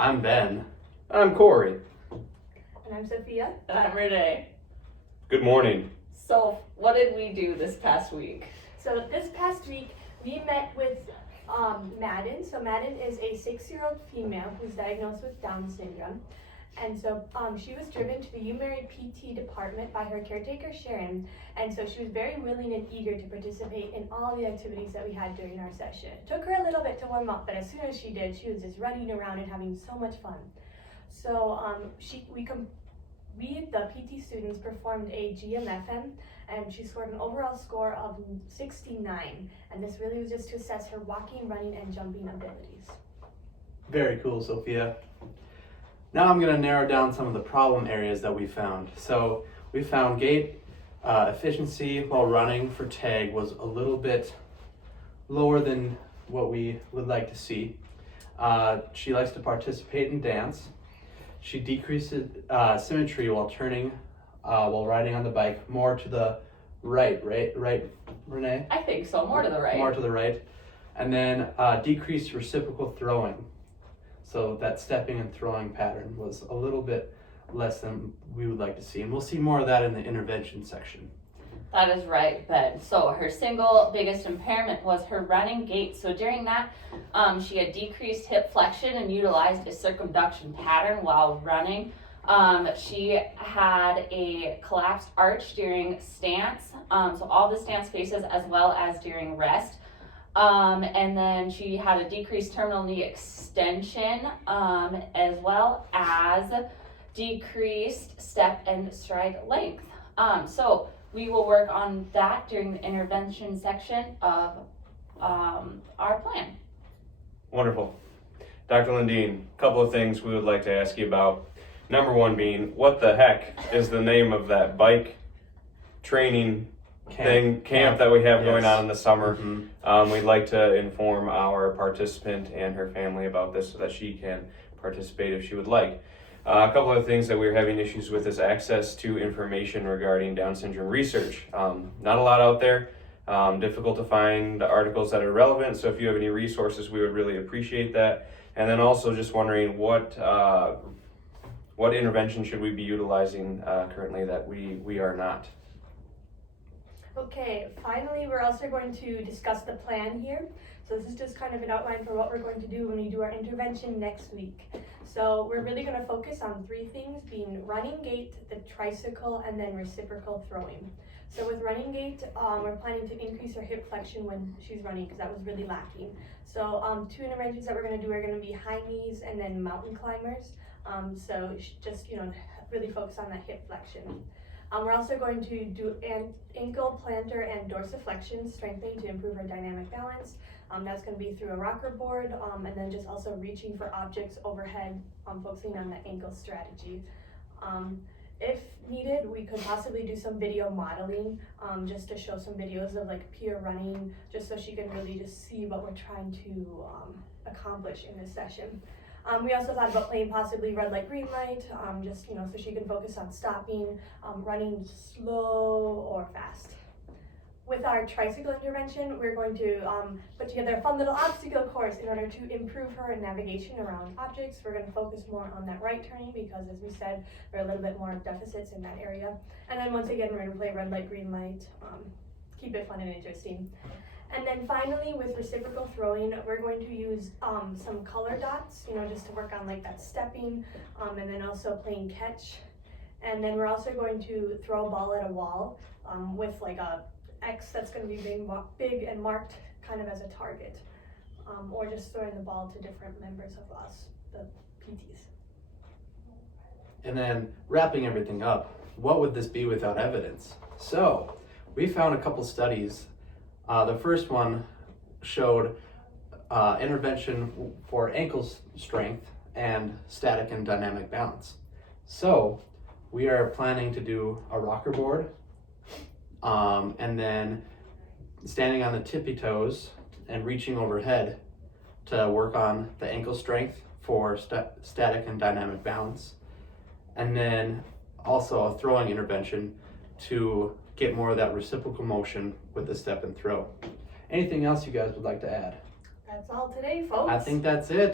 I'm Ben. I'm Corey. And I'm Sophia. And I'm Renee. Good morning. So, what did we do this past week? So this past week, we met with Madden. So Madden is a 6-year-old female who's diagnosed with Down syndrome. And so she was driven to the UMary PT department by her caretaker, Sharon. And so she was very willing and eager to participate in all the activities that we had during our session. It took her a little bit to warm up, but as soon as she did, she was just running around and having so much fun. So we, the PT students, performed a GMFM, and she scored an overall score of 69. And this really was just to assess her walking, running, and jumping abilities. Very cool, Sophia. Now I'm going to narrow down some of the problem areas that we found. So we found gait efficiency while running for tag was a little bit lower than what we would like to see. She likes to participate in dance. She decreases symmetry while turning, while riding on the bike, more to the right, Renee? I think so, more to the right. More to the right. And then decreased reciprocal throwing. So that stepping and throwing pattern was a little bit less than we would like to see. And we'll see more of that in the intervention section. That is right, Ben. So her single biggest impairment was her running gait. So during that, she had decreased hip flexion and utilized a circumduction pattern while running. She had a collapsed arch during stance, so all the stance phases as well as during rest. And then she had a decreased terminal knee extension, as well as decreased step and stride length. So we will work on that during the intervention section of our plan. Wonderful. Dr. Lundeen, a couple of things we would like to ask you about. Number one being, what the heck is the name of that bike training camp that we have going on in the summer? Mm-hmm. We'd like to inform our participant and her family about this so that she can participate if she would like. A couple of things that we're having issues with is access to information regarding Down syndrome research. Not a lot out there. Difficult to find articles that are relevant, so if you have any resources, we would really appreciate that. And then also just wondering what intervention should we be utilizing currently that we are not. Okay, finally, we're also going to discuss the plan here. So this is just kind of an outline for what we're going to do when we do our intervention next week. So we're really going to focus on 3 things, being running gait, the tricycle, and then reciprocal throwing. So with running gait, we're planning to increase her hip flexion when she's running because that was really lacking. So 2 interventions that we're going to do are going to be high knees and then mountain climbers. So just, really focus on that hip flexion. We're also going to do ankle, plantar, and dorsiflexion strengthening to improve her dynamic balance. That's going to be through a rocker board, and then just also reaching for objects overhead, focusing on the ankle strategy. If needed, we could possibly do some video modeling, just to show some videos of like peer running, just so she can really just see what we're trying to accomplish in this session. We also thought about playing possibly red light, green light, just, so she can focus on stopping, running slow or fast. With our tricycle intervention, we're going to put together a fun little obstacle course in order to improve her navigation around objects. We're going to focus more on that right turning because, as we said, there are a little bit more deficits in that area. And then once again, we're going to play red light, green light, keep it fun and interesting. And then finally, with reciprocal throwing, we're going to use some color dots, just to work on like that stepping, and then also playing catch. And then we're also going to throw a ball at a wall with like a X that's going to be big and marked kind of as a target, or just throwing the ball to different members of us, the PTs. And then wrapping everything up, what would this be without evidence? So we found a couple studies. The first one showed intervention for ankle strength and static and dynamic balance. So we are planning to do a rocker board, and then standing on the tippy toes and reaching overhead to work on the ankle strength for static and dynamic balance. And then also a throwing intervention to get more of that reciprocal motion with the step and throw. Anything else you guys would like to add? That's all today, folks. I think that's it.